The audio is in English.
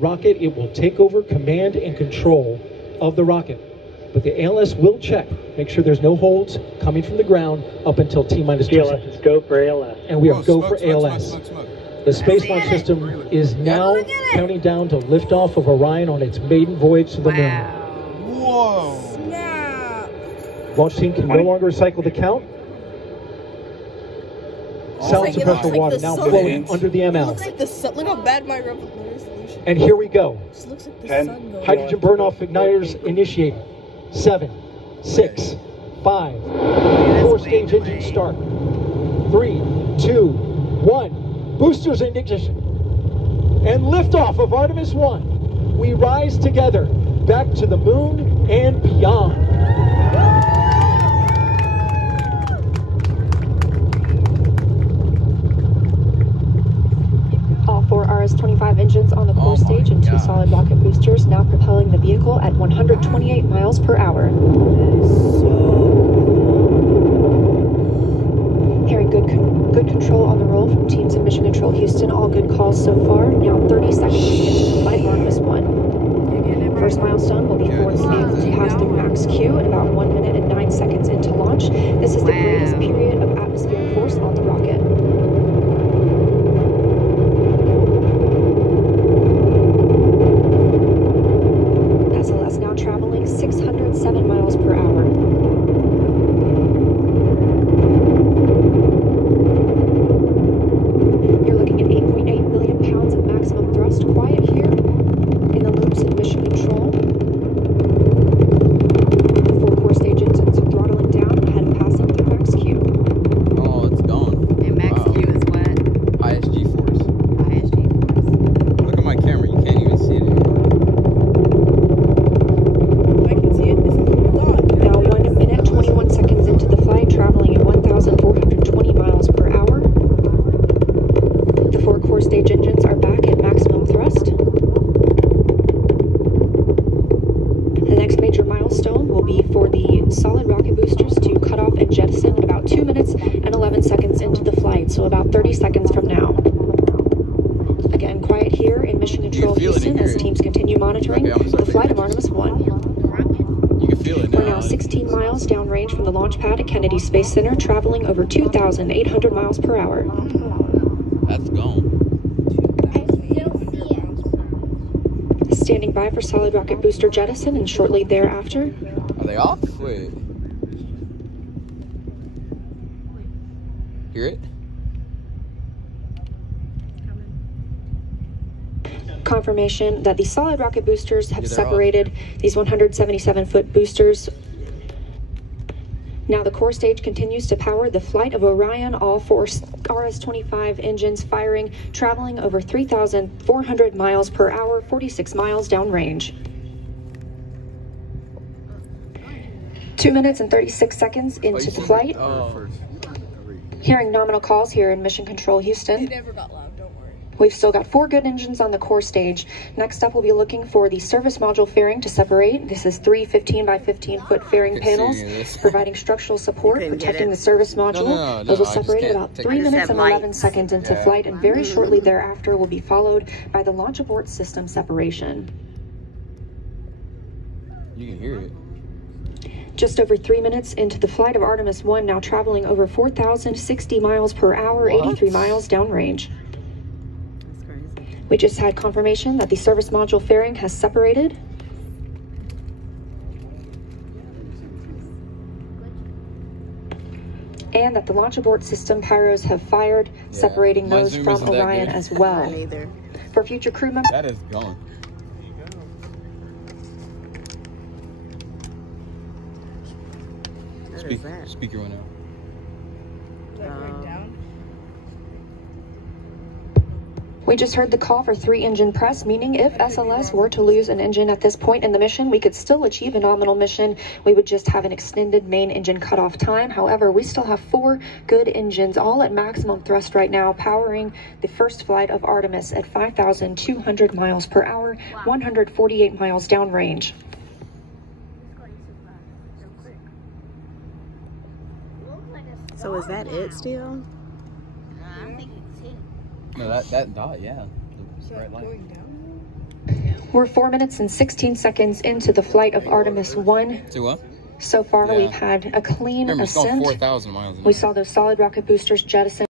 rocket, it will take over command and control of the rocket. But the ALS will check, make sure there's no holds coming from the ground up until T-minus 2 seconds. Go for ALS. And we are go for ALS. The Space Launch System is now counting down to liftoff of Orion on its maiden voyage to the moon. Whoa. Snap. Launch team can no longer recycle the count. Solid suppressor water now flowing under the ML. It looks like the sun. Look how bad my resolution. And here we go. It just looks like the sun going. Hydrogen burn-off igniters initiated. 7, 6, 5. 4-stage engine start. 3, 2, 1. Boosters in ignition. And liftoff of Artemis 1. We rise together back to the moon and beyond. All 4 RS-25 engines on the core stage and 2 solid rocket boosters now propelling the vehicle at 128 miles per hour. Hearing good control on the roll from teams in Mission Control Houston. All good calls so far. Now 30 seconds into the flight of Artemis 1. First milestone will be for the vehicle to pass through max Q at about 1 minute and 9 seconds into launch. This is the greatest period of atmospheric force on the rocket. SLS now traveling 607 miles per hour. You're looking at 8.8 million pounds of maximum thrust. Quiet here in the loops in Mission Control. The 4 core stage engines are throttling down ahead of passing through max Q. Oh, it's gone. And max Q is what? Highest G-force. Highest G-force. Look at my camera. You can't even see it anymore. I can see it. Now 1 minute, 21 seconds into the flight, traveling at 1,420 miles per hour. The 4 core stage engines are back at maximum thrust. The next major milestone will be for the solid rocket boosters to cut off and jettison at about 2 minutes and 11 seconds into the flight, so about 30 seconds from now. Again, quiet here in Mission Control Houston as teams continue monitoring the flight of Artemis 1. You can feel it now. We're now 16 miles downrange from the launch pad at Kennedy Space Center, traveling over 2,800 miles per hour. That's gone. Standing by for solid rocket booster jettison and shortly thereafter. Are they off? Wait. Hear it? Confirmation that the solid rocket boosters have separated these 177-foot boosters. Now the core stage continues to power the flight of Orion, all 4 RS-25 engines firing, traveling over 3,400 miles per hour, 46 miles downrange. 2 minutes and 36 seconds into the flight. Hearing nominal calls here in Mission Control Houston. It never got loud, don't worry. We've still got 4 good engines on the core stage. Next up, we'll be looking for the service module fairing to separate. This is 3 15 by 15 foot fairing panels, providing structural support, protecting the service module. Those will separate at about 3 minutes and 11 seconds into flight, and very shortly thereafter will be followed by the launch abort system separation. You can hear it. Just over 3 minutes into the flight of Artemis 1, now traveling over 4,060 miles per hour, 83 miles downrange. We just had confirmation that the service module fairing has separated. And that the launch abort system pyros have fired, separating those from Orion as well. For future crew members. That is gone. Speaker went out. We just heard the call for 3 engine press, meaning if SLS were to lose an engine at this point in the mission, we could still achieve a nominal mission. We would just have an extended main engine cutoff time. However, we still have 4 good engines, all at maximum thrust right now, powering the first flight of Artemis at 5,200 miles per hour, 148 miles downrange. So is that it still? No, that dot, yeah. The bright light. We're 4 minutes and 16 seconds into the flight of Artemis 1. See what? So far, Yeah. we've had a clean Remember, it's going ascent. 4,000 miles an hour. We saw those solid rocket boosters jettison